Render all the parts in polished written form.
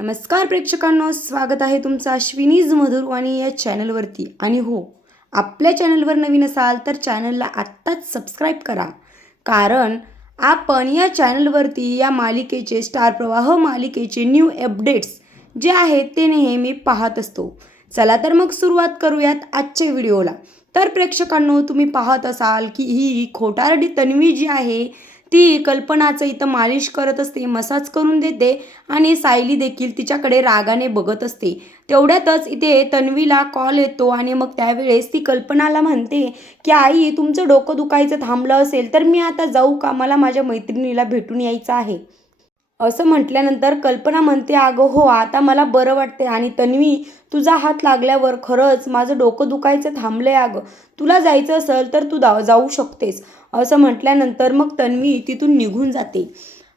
नमस्कार प्रेक्षकांनो, स्वागत आहे तुमचं अश्विनीज मधुरवाणी या चॅनलवरती. आणि हो, आपल्या चॅनलवर नवीन असाल तर चॅनलला आत्ताच सबस्क्राईब करा, कारण आपण या चॅनलवरती या मालिकेचे स्टार प्रवाह मालिकेचे न्यू अपडेट्स जे आहेत ते नेहमी पाहत असतो. चला तर मग सुरुवात करूयात आजच्या व्हिडिओला. तर प्रेक्षकांनो, तुम्ही पाहत असाल की ही खोटारडी तन्वी जी आहे ती कल्पनाचं इथं मालिश करत असते, मसाज करून देते आणि सायली देखील तिच्याकडे रागाने बघत असते. तेवढ्यातच इथे तन्वीला कॉल येतो आणि मग त्यावेळेस ती कल्पनाला म्हणते की आई, तुमचं डोकं दुखायचं थांबलं असेल तर मी आता जाऊ का? मला माझ्या मैत्रिणीला भेटून यायचं आहे. असं म्हटल्यानंतर कल्पना म्हणते, अगं हो, आता मला बरं वाटते आणि तन्वी, तुझा हात लागल्यावर खरंच माझं डोकं दुखायचं थांबलंय अगं. तुला जायचं असेल तर तू जाऊ शकतेस. असं म्हटल्यानंतर मग तन्वी तिथून निघून जाते.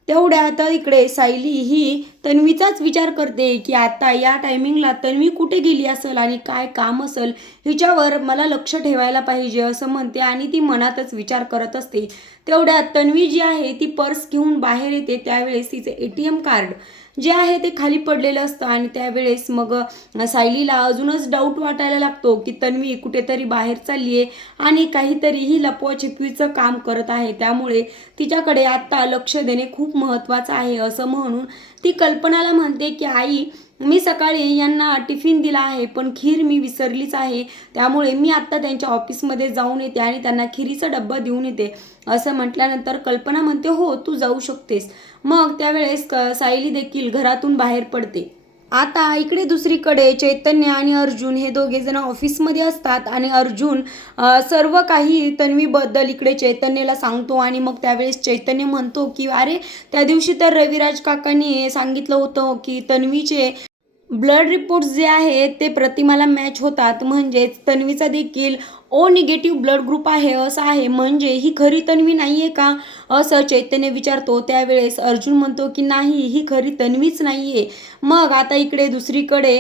तेवढ्यात इकडे सायली ही तन्वीचाच विचार करते की आता या टायमिंगला तन्वी कुठे गेली असेल आणि काय काम असेल, हिच्यावर मला लक्ष ठेवायला पाहिजे असं म्हणते आणि ती मनातच विचार करत असते. तेवढ्यात तन्वी जी आहे ती पर्स घेऊन बाहेर येते. त्यावेळेस तिचे ATM कार्ड जे आहे ते खाली पडलेलं असतं आणि त्यावेळेस मग सायलीला अजूनच डाऊट वाटायला लागतो की तन्वी कुठेतरी बाहेर चालली आहे आणि काहीतरी ही लपवाछपवीचं काम करत आहे. त्यामुळे तिच्याकडे आत्ता लक्ष देणे खूप महत्त्वाचं आहे असं म्हणून ती कल्पनाला म्हणते की आई, मी सकाळी यांना टिफिन दिला आहे पण खीर मी विसरलीच आहे, त्यामुळे मी आत्ता त्यांच्या ऑफिसमध्ये जाऊन येते आणि त्यांना खिरीचा डब्बा देऊन येते. असं म्हटल्यानंतर कल्पना म्हणते, हो, तू जाऊ शकतेस. मग त्यावेळेस सायली देखील घरातून बाहेर पडते. आता इकडे दुसरीकडे चैतन्य आणि अर्जुन हे दोघे जण ऑफिसमध्ये असतात आणि अर्जुन सर्व काही तन्वीबद्दल इकडे चैतन्यला सांगतो आणि मग त्यावेळेस चैतन्य म्हणतो की अरे, त्या दिवशी तर रविराज काकांनी सांगितलं होतं की तन्वीचे ब्लड रिपोर्ट्स जे आहेत ते प्रतिमाला मॅच होतात, म्हणजेच तन्वीचा देखील O निगेटिव्ह ब्लड ग्रुप आहे असं आहे. म्हणजे ही खरी तन्वी नाही आहे का, असं चैतन्य विचारतो. त्यावेळेस अर्जुन म्हणतो की नाही, ही खरी तन्वीच नाही आहे. मग आता इकडे दुसरीकडे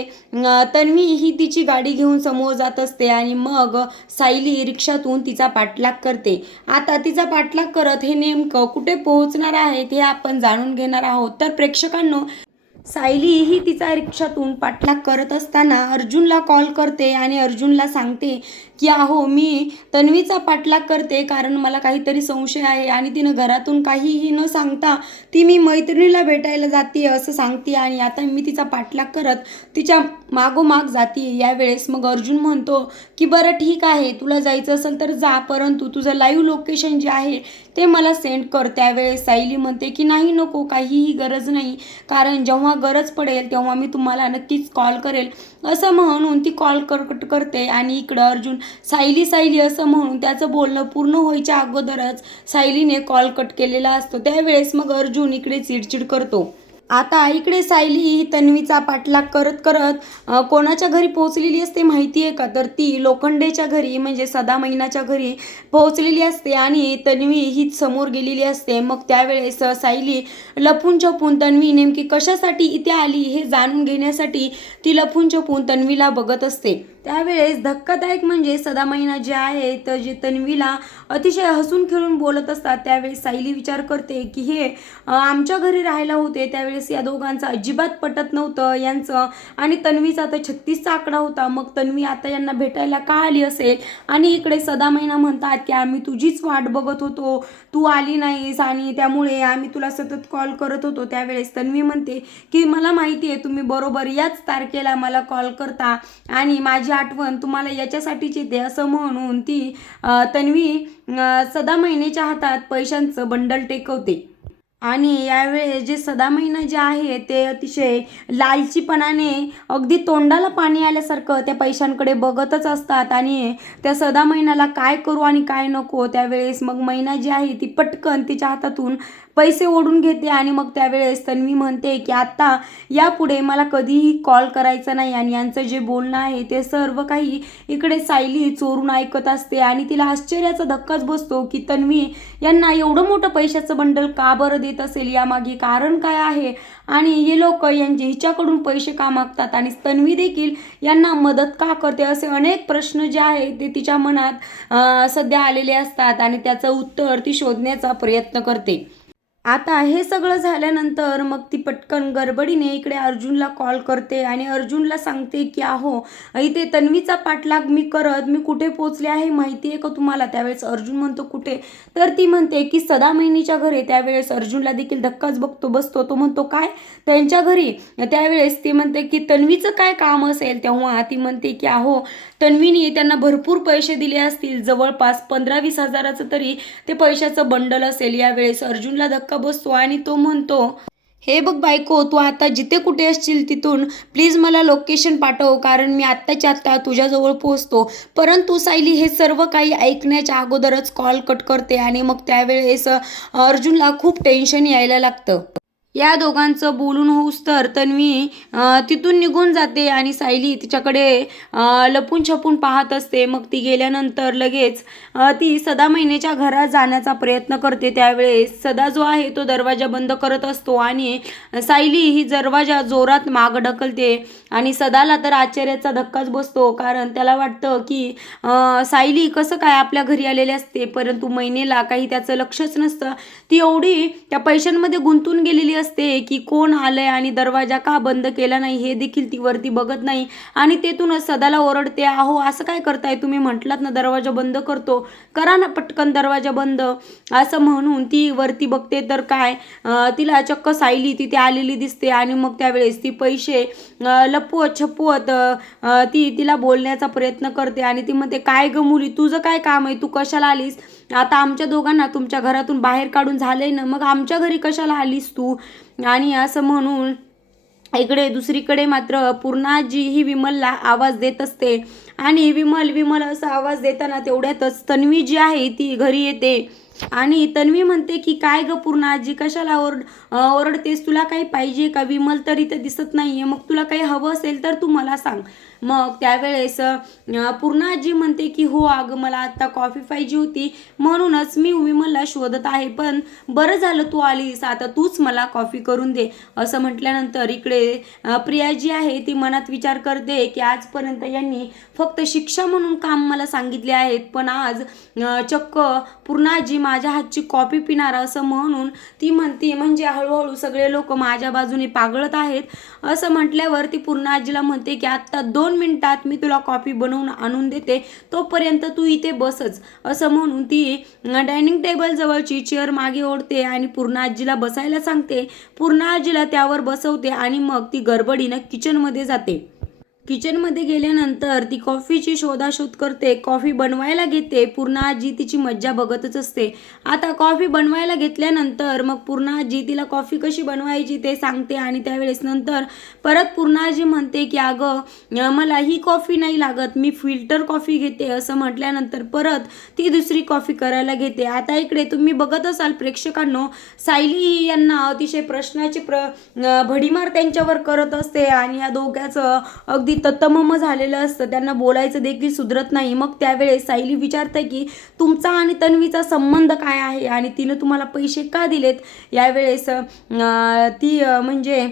तन्वी ही तिची गाडी घेऊन समोर जात असते आणि मग सायली रिक्षातून तिचा पाठलाग करते. आता तिचा पाठलाग करत हे नेमकं कुठे पोहोचणार आहे हे आपण जाणून घेणार आहोत. तर प्रेक्षकांनो, सायली ही तिचा रिक्षातून पाठलाग करत असताना अर्जुनला कॉल करते आणि अर्जुनला सांगते की अहो, मी तन्वीचा पाठलाग करते कारण मला काहीतरी संशय आहे आणि तिनं घरातून काहीही न सांगता ती मी मैत्रिणीला भेटायला जाते असं सांगते आणि आता मी तिचा पाठलाग करत तिच्या मागोमाग जाते. यावेळेस मग अर्जुन म्हणतो की बरं ठीक आहे, तुला जायचं असेल तर जा, परंतु तुझं लाईव्ह लोकेशन जे आहे ते मला सेंड कर. त्यावेळेस सायली म्हणते की नाही, नको, काहीही गरज नाही, कारण जेव्हा गरज पडेल तेव्हा मी तुम्हाला नक्कीच कॉल करेल. असं म्हणून ती कॉल करते आणि इकडं अर्जुन सायली सायली असं म्हणून त्याचं बोलणं पूर्ण व्हायच्या अगोदरच सायलीने कॉल कट केलेला असतो. त्यावेळेस मग अर्जुन इकडे चिडचिड करतो. आता इकडे सायली ही तन्वीचा पाठलाग करत करत कोणाच्या घरी पोहोचलेली असते माहिती आहे का? तर ती लोखंडेच्या घरी, म्हणजे सदा महिनाच्या घरी पोहोचलेली असते आणि तन्वी ही समोर गेलेली असते. मग त्यावेळेस सायली लपून छपून तन्वी नेमकी कशासाठी इथे आली हे जाणून घेण्यासाठी ती लपून छपून तन्वीला बघत असते. त्यावेळेस धक्कादायक म्हणजे सदा महिना जे आहे तर जे तन्वीला अतिशय हसून खेळून बोलत असतात. त्यावेळेस सायली विचार करते की हे आमच्या घरी राहायला होते, त्यावेळेस या दोघांचं अजिबात पटत नव्हतं यांचं आणि तन्वीचा तर 36चा आकडा होता. मग तन्वी आता यांना भेटायला का आली असेल? आणि इकडे सदा महिना म्हणतात की आम्ही तुझीच वाट बघत होतो, तू आली नाहीस आणि त्यामुळे आम्ही तुला सतत कॉल करत होतो. त्यावेळेस तन्वी म्हणते की मला माहिती आहे, तुम्ही बरोबर याच तारखेला मला कॉल करता आणि माझी आठवण तुम्हाला याच्यासाठीच येते. असं म्हणून ती तन्वी सदा महिन्याच्या हातात पैशांचं बंडल टेकवते आणि यावेळेस जे सदा महिना जे आहे ते अतिशय लालचीपणाने अगदी तोंडाला पाणी आल्यासारखं त्या पैशांकडे बघतच असतात आणि त्या सदा महिन्याला काय करू आणि काय नको. त्यावेळेस मग महिना जी आहे ती पटकन तिच्या हातातून पैसे ओढून घेते आणि मग त्यावेळेस तन्वी म्हणते की आता यापुढे मला कधीही कॉल करायचा नाही आणि यांचं जे बोलणं आहे ते सर्व काही इकडे सायली चोरून ऐकत असते आणि तिला आश्चर्याचा धक्काच बसतो की तन्वी यांना एवढं मोठं पैशाचं बंडल का बरं देत असेल, यामागे कारण काय आहे आणि हे लोक हिच्याकडून पैसे का मागतात आणि तन्वी देखील यांना मदत का करते, असे अनेक प्रश्न जे आहेत ते तिच्या मनात सध्या आलेले असतात आणि त्याचं उत्तर ती शोधण्याचा प्रयत्न करते. आता हे सगळं झाल्यानंतर मग ती पटकन गडबडीने इकडे अर्जुनला कॉल करते आणि अर्जुनला सांगते की अहो, इथे तन्वीचा पाठलाग मी करत मी कुठे पोचले आहे माहिती आहे का तुम्हाला? त्यावेळेस अर्जुन म्हणतो कुठे? तर ती म्हणते की सदामिनीच्या घरी. त्यावेळेस अर्जुनला देखील धक्काच बसतो. तो म्हणतो काय? त्यांच्या घरी? त्यावेळेस ती म्हणते की तन्वीचं काय काम असेल? तेव्हा ती म्हणते की अहो, तन्वीने त्यांना भरपूर पैसे दिले असतील, जवळपास 15-20 हजाराचं तरी ते पैशाचं बंडल असेल. यावेळेस अर्जुनला धक्का बसतो आणि तो म्हणतो, हे बघ बायको, तू आता जिथे कुठे असशील तिथून प्लीज मला लोकेशन पाठव, कारण मी आत्ताच्या आत्ता तुझ्याजवळ पोहोचतो. परंतु सायली हे सर्व काही ऐकण्याच्या अगोदरच कॉल कट करते आणि मग त्यावेळेस अर्जुनला खूप टेन्शन यायला लागतं. या दोघांचं बोलून होऊस तर तन्वी तिथून निघून जाते आणि सायली तिच्याकडे लपून छपून पाहत असते. मग ती गेल्यानंतर लगेच ती सदा महिन्याच्या घरात जाण्याचा प्रयत्न करते. त्यावेळेस सदा जो आहे तो दरवाजा बंद करत असतो आणि सायली ही दरवाजा जोरात माग ढकलते आणि सदाला तर आश्चर्याचा धक्काच बसतो, कारण त्याला वाटतं की सायली कसं काय आपल्या घरी आलेली असते, परंतु महिनेला काही त्याचं लक्षच नसतं. ती एवढी त्या पैशांमध्ये गुंतून गेलेली असते की कोण आलंय आणि दरवाजा का बंद केला नाही हे देखील ती वरती बघत नाही आणि तेथूनच सदाला ओरडते, अहो असं काय करताय तुम्ही? म्हटलात ना दरवाजा बंद करतो, करा ना पटकन दरवाजा बंद. असं म्हणून ती वरती बघते तर काय, तिला चक्क सायली तिथे आलेली दिसते आणि मग त्यावेळेस ती पैसे लपवत छपवत तिला बोलण्याचा प्रयत्न करते आणि ती म्हणते, काय ग मुली, तुझं काय काम आहे? तू कशाला आलीस? आता आमच्या दोघांना तुमच्या घरातून बाहेर काढून झालंय ना, मग आमच्या घरी कशाला आलीस तू? आणि असं म्हणून इकडे दुसरीकडे मात्र पूर्णाजी ही विमलला आवाज देत असते आणि विमल असा आवाज देताना तेवढ्यातच तन्वी जी आहे ती घरी येते आणि तन्वी म्हणते की काय ग पूर्णाजी, कशाला ओरडतेस? तुला काही पाहिजे का? विमल तर इथे दिसत नाहीये, मग तुला काही हवं असेल तर तू मला सांग. मग त्यावेळेस पूर्णाजी म्हणते की हो अगं, मला आत्ता कॉफी पाहिजे होती म्हणूनच मी विमलला शोधत आहे, पण बरं झालं तू आलीस, आता तूच मला कॉफी करून दे. असं म्हटल्यानंतर इकडे प्रिया जी आहे ती मनात विचार करते की आजपर्यंत यांनी फक्त शिक्षा म्हणून काम मला सांगितले आहेत, पण आज चक्क पूर्णाजी माझ्या हातची कॉफी पिणार असं म्हणून ती म्हणते, म्हणजे हळूहळू सगळे लोक माझ्या बाजूने पागळत आहेत. असं म्हटल्यावर ती पूर्णाजीला म्हणते की आत्ता 2 मिनिटात मी तुला कॉफी बनवून आणून देते, तोपर्यंत तू इथे बसच. असं म्हणून ती डायनिंग टेबल जवळची चेअर मागे ओढते आणि पूर्णाजीला बसायला सांगते. पूर्णाजीला त्यावर बसवते आणि मग ती गडबडीनं किचनमध्ये जाते. किचनमध्ये गेल्यानंतर ती कॉफीची शोधाशोध करते, कॉफी बनवायला घेते. पूर्णाजी तिची मज्जा बघतच असते. आता कॉफी बनवायला घेतल्यानंतर मग पूर्णाजी तिला कॉफी कशी बनवायची ते सांगते आणि त्यावेळेस नंतर परत पूर्णाजी म्हणते की अगं मला ही कॉफी नाही लागत, मी फिल्टर कॉफी घेते. असं म्हटल्यानंतर परत ती दुसरी कॉफी करायला घेते. आता इकडे तुम्ही बघत असाल प्रेक्षकांनो, सायली यांना अतिशय प्रश्नाची भडीमार त्यांच्यावर करत असते आणि या दोघांचं अगदी तत्तमम झालेलं असतं, त्यांना बोलायचं देखील सुधरत नाही. मग त्यावेळेस सायली विचारते की तुमचा आणि तन्वीचा संबंध काय आहे आणि तिनं तुम्हाला पैसे का दिलेत? यावेळेस ती म्हणजे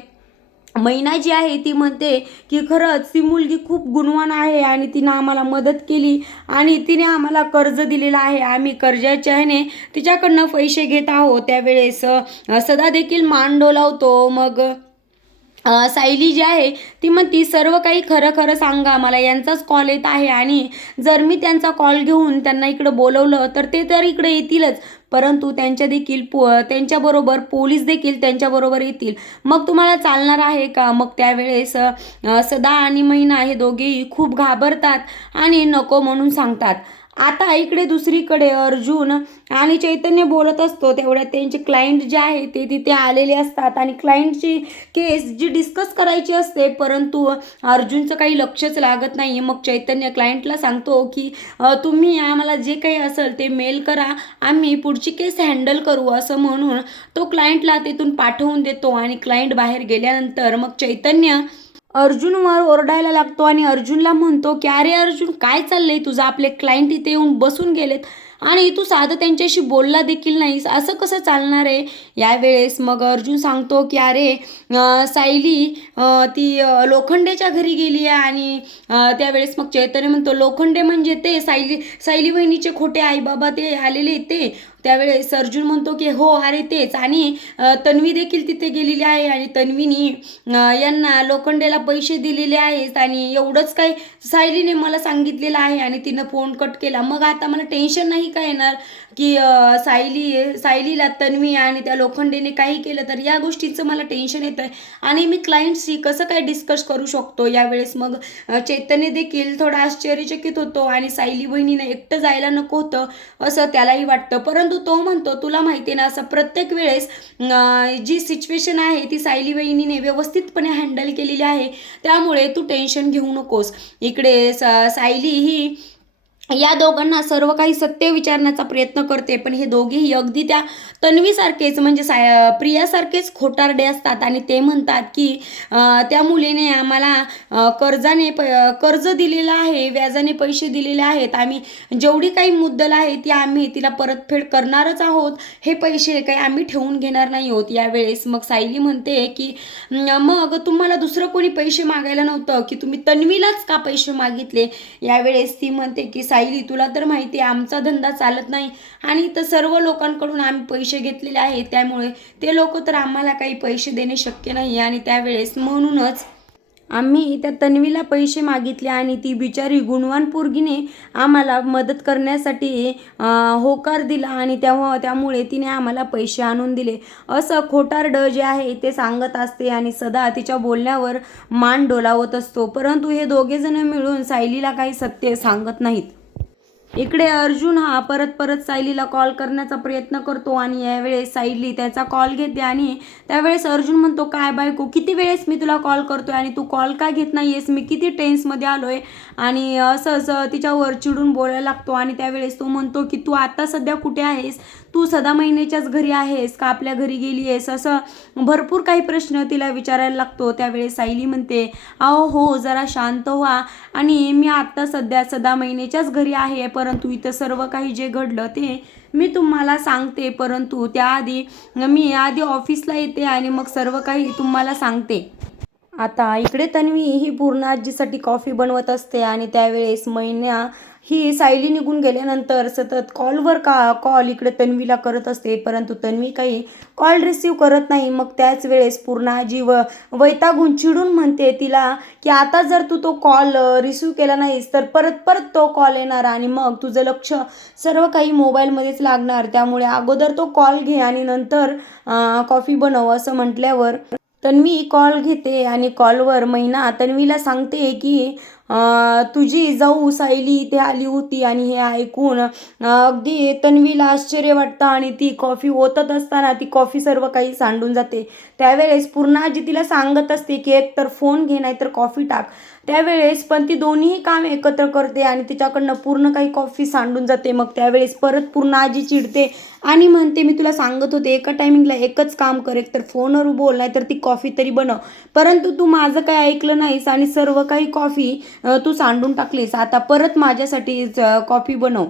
मैना जी आहे ती म्हणते की खरंच ती मुलगी खूप गुणवान आहे आणि तिनं आम्हाला मदत केली आणि तिने आम्हाला कर्ज दिलेलं आहे, आम्ही कर्जाच्या ह्याने तिच्याकडनं पैसे घेत आहोत. त्यावेळेस सदा देखील मान डोलावतो. मग सायली जी आहे ती म्हणती सर्व काही खरं खरं सांगा, मला यांचाच कॉल येत आहे आणि जर मी त्यांचा कॉल घेऊन त्यांना इकडं बोलवलं तर ते तर इकडे येतीलच, परंतु त्यांच्याबरोबर पोलीस देखील त्यांच्याबरोबर येतील, मग तुम्हाला चालणार आहे का? मग त्यावेळेस सदा आणि मैना हे दोघेही खूप घाबरतात आणि नको म्हणून सांगतात. आता इकडे दुसरीकडे अर्जुन आणि चैतन्य बोलत असतो, तेवढ्यात त्यांचे क्लायंट जे आहे ते तिथे आलेले असतात आणि क्लायंटची केस जी डिस्कस करायची असते, परंतु अर्जुनचं काही लक्षच लागत नाही. मग चैतन्य क्लायंटला सांगतो की तुम्ही आम्हाला जे काही असेल ते मेल करा, आम्ही पुढची केस हँडल करू. असं म्हणून तो क्लायंटला तिथून पाठवून देतो आणि क्लायंट बाहेर गेल्यानंतर मग चैतन्य अर्जुनवर ओरडायला लागतो आणि अर्जुनला म्हणतो की अरे अर्जुन, काय चाललंय तुझं? आपले क्लायंट इथे येऊन बसून गेलेत आणि तू साधं त्यांच्याशी बोलला देखील नाहीस, असं कसं चालणार आहे? यावेळेस मग अर्जुन सांगतो की अरे सायली ती लोखंडेच्या घरी गेली आहे आणि त्यावेळेस मग चैतन्य म्हणतो लोखंडे म्हणजे ते सायली बहिणीचे खोटे आई बाबा ते आलेले ते त्यावेळेस अर्जुन म्हणतो की हो अरे तेच, आणि तन्वी देखील तिथे गेलेली आहे आणि तन्वीनी यांना लोखंडेला पैसे दिलेले आहेत आणि एवढंच काय सायलीने मला सांगितलेलं आहे आणि तिनं फोन कट केला. मग आता मला टेन्शन नाही का येणार की सायलीला तन्वी आणि त्या लोखंडेने काही केलं तर, या गोष्टीचं मला टेन्शन येतं आणि मी क्लायंटशी कसं काय डिस्कस करू शकतो यावेळेस. मग चैतन्य देखील थोडा आश्चर्यचकित होतो आणि सायली बहिणीनं एकटं जायला नको होतं असं त्यालाही वाटतं. परंतु तो म्हणतो तुला माहिती ना, असं प्रत्येक वेळेस जी सिच्युएशन आहे ती सायली बहिणीने व्यवस्थितपणे हँडल केलेली आहे, त्यामुळे तू टेन्शन घेऊ नकोस. इकडे सायली ही या दोघांना सर्व काही सत्य विचारण्याचा प्रयत्न करते, पण हे दोघेही अगदी त्या तन्वीसारखेच म्हणजे प्रियासारखेच खोटारडे असतात आणि ते म्हणतात की त्या मुलीने आम्हाला कर्ज दिलेलं आहे, व्याजाने पैसे दिलेले आहेत, आम्ही जेवढी काही मुद्दल आहे ती आम्ही तिला परतफेड करणारच आहोत, हे पैसे काही आम्ही ठेवून घेणार नाही आहोत. यावेळेस मग सायली म्हणते की मग तुम्हाला दुसरं कोणी पैसे मागायला नव्हतं की तुम्ही तन्वीलाच का पैसे मागितले. यावेळेस ती म्हणते की सायली तुला तर माहिती आहे आमचा धंदा चालत नाही आणि तर सर्व लोकांकडून आम्ही पैसे घेतलेले आहेत, त्यामुळे ते लोक तर आम्हाला काही पैसे देणे शक्य नाही आणि त्यावेळेस म्हणूनच आम्ही त्या तन्वीला पैसे मागितले आणि ती बिचारी गुणवान पोरगीने आम्हाला मदत करण्यासाठी होकार दिला आणि त्यामुळे तिने आम्हाला पैसे आणून दिले असं खोटारडं जे आहे ते सांगत असते आणि सदा तिच्या बोलण्यावर मान डोलावत असतो. परंतु हे दोघेजण मिळून सायलीला काही सत्य सांगत नाहीत. इकडे अर्जुन हा परत सायलीला कॉल करण्याचा प्रयत्न करतो आणि यावेळेस सायली त्याचा कॉल घेते आणि त्यावेळेस अर्जुन म्हणतो काय बायको, किती वेळेस मी तुला कॉल करतोय आणि तू कॉल का घेत नाहीयेस, मी किती टेन्समध्ये आलोय, आणि असं तिच्यावर चिडून बोलायला लागतो. आणि त्यावेळेस तो म्हणतो की तू आता सध्या कुठे आहेस, तू सदा महिन्याच्याच घरी आहेस का आपल्या घरी गेली आहेस, असं भरपूर काही प्रश्न तिला विचारायला लागतो. त्यावेळेस सायली म्हणते अहो हो जरा शांत व्हा आणि मी आत्ता सध्या सदा महिन्याच्याच घरी आहे, परंतु इथं सर्व काही जे घडलं ते मी तुम्हाला सांगते, परंतु त्याआधी मी आधी ऑफिसला येते आणि मग सर्व काही तुम्हाला सांगते. आता इकडे तन्वी ही पूर्ण आजीसाठी कॉफी बनवत असते आणि त्यावेळेस मैना ही सायली निघून गेल्यानंतर सतत कॉलवर कॉल इकडे तन्वीला करत असते, परंतु तन्वी काही कॉल रिसीव करत नाही. मग त्याच वेळेस पूर्ण आजी वैतागून चिडून म्हणते तिला की आता जर तू तो कॉल रिसीव केला नाहीस तर परत तो कॉल येणार आणि मग तुझं लक्ष सर्व काही मोबाईलमध्येच लागणार, त्यामुळे अगोदर तो कॉल घे आणि नंतर कॉफी बनव असं म्हटल्यावर तन्वी कॉल घेते आणि कॉलवर मैना तन्वीला सांगते की तुझी जाऊ सायली इथे आली होती, आणि हे ऐकून अगदी तन्वीला आश्चर्य वाटतं आणि ती कॉफी ओतत असताना ती कॉफी सर्व काही सांडून जाते. त्यावेळेस पूर्ण आजी तिला सांगत असते की एक तर फोन घे नाही तर कॉफी टाक. त्यावेळेस पण ती दोन्हीही काम एकत्र करते आणि तिच्याकडनं पूर्ण काही कॉफी सांडून जाते. मग त्यावेळेस परत पूर्ण आजी चिडते आणि म्हणते मी तुला सांगत होते एका टायमिंगला एकच काम कर, एक तर फोनवर बोल नाही तर ती कॉफी तरी बनव, परंतु तू माझं काही ऐकलं नाहीस आणि सर्व काही कॉफी तू सांडून टाकलीस. आता परत माझ्यासाठी कॉफी बनव.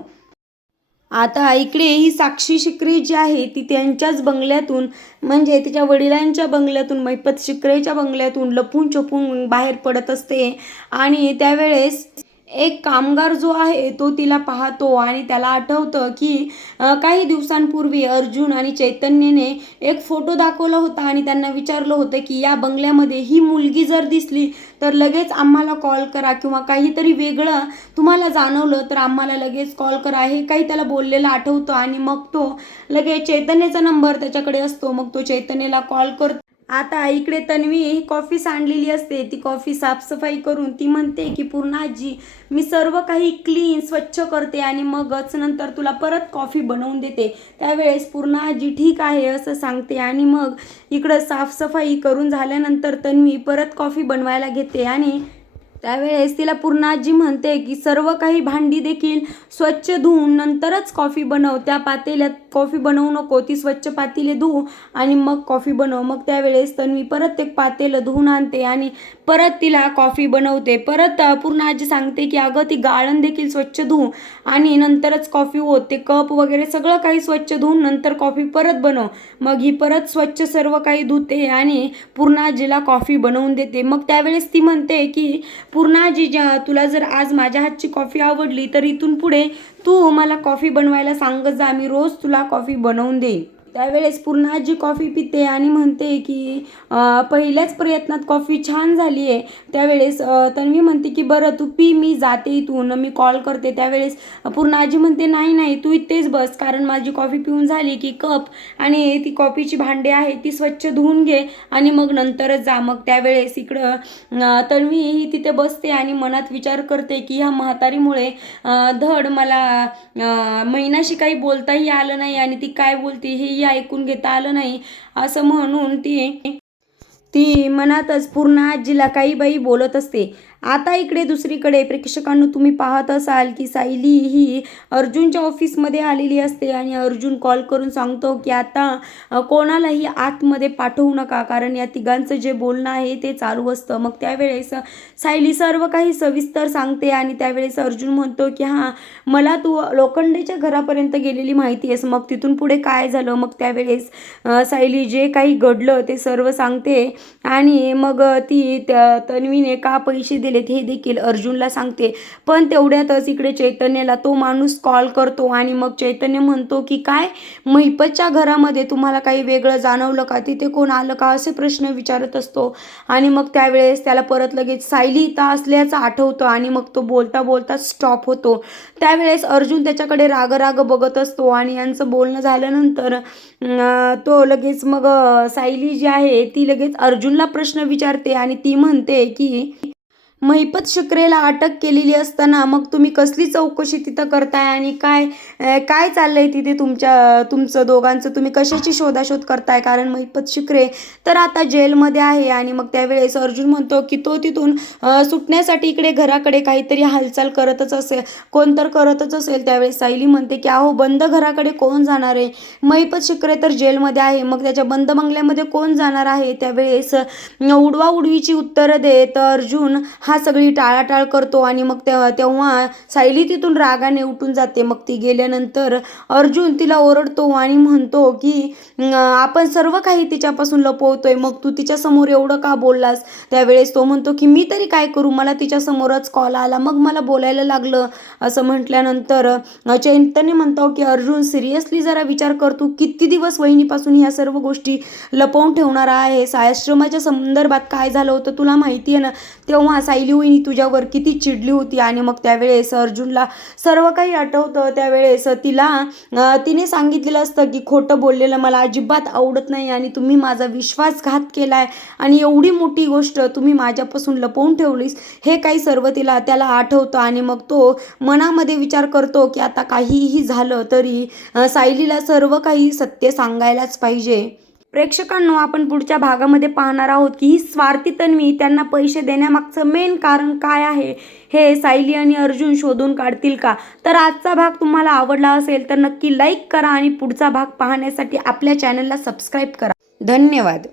आता इकडे ही साक्षी शिक्रे जी आहे ती त्यांच्याच बंगल्यातून म्हणजे तिच्या वडिलांच्या बंगल्यातून महिपत शिक्रेच्या बंगल्यातून लपून छपून बाहेर पडत असते आणि त्यावेळेस एक कामगार जो आहे तो तिला पाहतो आणि त्याला आठवतं की काही दिवसांपूर्वी अर्जुन आणि चैतन्यने एक फोटो दाखवला होता आणि त्यांना विचारलं होतं की या बंगल्यामध्ये ही मुलगी जर दिसली तर लगेच आम्हाला कॉल करा किंवा काहीतरी वेगळं तुम्हाला जाणवलं तर आम्हाला लगेच कॉल करा, हे काही त्याला बोललेलं आठवतं. आणि मग तो लगेच चैतन्याचा नंबर त्याच्याकडे असतो, मग तो चैतन्याला कॉल करतो. आता इकडे तन्वी कॉफी सांडलेली असते, ती कॉफी साफसफाई करून ती म्हणते की पूर्ण आजी मी सर्व काही क्लीन स्वच्छ करते आणि मगच नंतर तुला परत कॉफी बनवून देते. त्यावेळेस पूर्ण आजी ठीक आहे असं सांगते आणि मग इकडं साफसफाई करून झाल्यानंतर तन्वी परत कॉफी बनवायला घेते आणि त्यावेळेस तिला पूर्ण आजी म्हणते की सर्व काही भांडी देखील स्वच्छ धुवून नंतरच कॉफी बनव, त्या पातेल्यात कॉफी बनवू नको, ती स्वच्छ पातेले धुवू आणि मग कॉफी बनव. मग त्यावेळेस तन्वी परत एक पातेलं धुवून आणते आणि परत तिला कॉफी बनवते. परत पूर्ण आजी सांगते की अगं ती गाळण देखील स्वच्छ धुवू आणि नंतरच कॉफी होत, ते कप वगैरे सगळं काही स्वच्छ धुवून नंतर कॉफी परत बनव. मग ही परत स्वच्छ सर्व काही धुते आणि पूर्ण आजीला कॉफी बनवून देते. मग त्यावेळेस ती म्हणते की पूर्णाजी तुला जर आज माझ्या हातची कॉफी आवडली तर इथून पुढे तू मला कॉफी बनवायला सांगत जा, मी रोज तुला कॉफी बनवून देईन. त्यावेळेस पूर्णाजी कॉफी पिते आणि म्हणते की पहिल्याच प्रयत्नात कॉफी छान झाली आहे. त्यावेळेस तन्वी म्हणते की बरं तू पी, मी जाते इथून, मी कॉल करते. त्यावेळेस पूर्णाजी म्हणते नाही नाही तू इथेच बस, कारण माझी कॉफी पिऊन झाली की कप आणि ती कॉफीची भांडी आहे ती स्वच्छ धुवून घे आणि मग नंतरच जा. मग त्यावेळेस इकडं तन्वी ही तिथे बसते आणि मनात विचार करते की ह्या म्हातारीमुळे धड मला मैनाशी काही बोलताही आलं नाही आणि ती काय बोलते हे ऐकून घेता आलं नाही, असं म्हणून ती मनातच पूर्ण आजीला काही बाई बोलत असते. आता इकडे दुसरीकडे प्रेक्षकांनो तुम्ही पाहत असाल की सायली ही अर्जुनच्या ऑफिसमध्ये आलेली असते आणि अर्जुन कॉल करून सांगतो की आता कोणालाही आतमध्ये पाठवू नका, कारण या तिघांचं जे बोलणं आहे ते चालू असतं. मग त्यावेळेस सायली सर्व काही सविस्तर सांगते आणि त्यावेळेस अर्जुन म्हणतो की हां मला तू लोखंडेच्या घरापर्यंत गेलेली माहिती आहेस, मग तिथून पुढे काय झालं. मग त्यावेळेस सायली जे काही घडलं ते सर्व सांगते आणि मग ती तन्वीने का पैसे दिलेत हे देखील अर्जुनला सांगते. पण तेवढ्यातच इकडे चैतन्यला तो माणूस कॉल करतो आणि मग चैतन्य म्हणतो की काय महिपतच्या घरामध्ये तुम्हाला काही वेगळं जाणवलं का, तिथे कोण आलं का, असे प्रश्न विचारत असतो. आणि मग त्यावेळेस त्याला परत लगेच सायली इथं असल्याचं आठवतं आणि मग तो बोलता बोलता स्टॉप होतो. त्यावेळेस अर्जुन त्याच्याकडे राग बघत असतो आणि यांचं बोलणं झाल्यानंतर तो लगेच मग सायली जी आहे ती लगेच अर्जुनला प्रश्न विचारते आणि ती म्हणते की महिपत शुक्रेला अटक केलेली असताना मग तुम्ही कसली चौकशी तिथं करताय आणि काय चाललंय तिथे तुमचं दोघांचं, तुम्ही कशाची शोधाशोध करताय, कारण महिपत शुक्रे तर आता जेलमध्ये आहे. आणि मग त्यावेळेस अर्जुन म्हणतो की तो तिथून सुटण्यासाठी इकडे घराकडे काहीतरी हालचाल करतच असेल. त्यावेळेस सायली म्हणते की अहो बंद घराकडे कोण जाणार आहे, महिपत शुक्रे तर जेलमध्ये आहे, मग त्याच्या बंद बंगल्यामध्ये कोण जाणार आहे. त्यावेळेस उडवाउडवीची उत्तरं देत अर्जुन हा सगळी टाळाटाळ करतो आणि मग तेव्हा सायली तिथून रागाने उठून जाते. मग ती गेल्यानंतर अर्जुन तिला ओरडतो आणि म्हणतो की आपण सर्व काही तिच्यापासून लपवतोय, मग तू तिच्यासमोर एवढं का बोललास. त्यावेळेस तो म्हणतो की मी तरी काय करू, मला तिच्यासमोरच कॉल आला मग मला बोलायला लागलं. असं म्हटल्यानंतर चैतन्य म्हणतो की अर्जुन सिरियसली जरा विचार कर, तू किती दिवस वहिनीपासून ह्या सर्व गोष्टी लपवून ठेवणार आहे. आश्रमाच्या संदर्भात काय झालं होतं तुला माहिती आहे ना, तेव्हा सायली वहिनी तुझ्यावर किती चिडली होती. आणि मग त्यावेळेस अर्जुनला सर्व काही आठवतं. त्यावेळेस तिने सांगितलेलं असतं की खोटं बोललेलं मला अजिबात आवडत नाही आणि तुम्ही माझा विश्वासघात केलाय आणि एवढी मोठी गोष्ट तुम्ही माझ्यापासून लपवून ठेवलीस, हे काही सर्व त्याला आठवतं. आणि मग तो मनामध्ये विचार करतो की आता काहीही झालं तरी सायलीला सर्व काही सत्य सांगायलाच पाहिजे. प्रेक्षकांनो आपण पुढच्या भागामध्ये पाहणार आहोत की ही स्वार्थी तन्वी त्यांना पैसे देण्यामागचं मेन कारण काय आहे हे सायली आणि अर्जुन शोधून काढतील का. तर आजचा भाग तुम्हाला आवडला असेल तर नक्की लाईक करा आणि पुढचा भाग पाहण्यासाठी आपल्या चॅनलला सबस्क्राईब करा. धन्यवाद.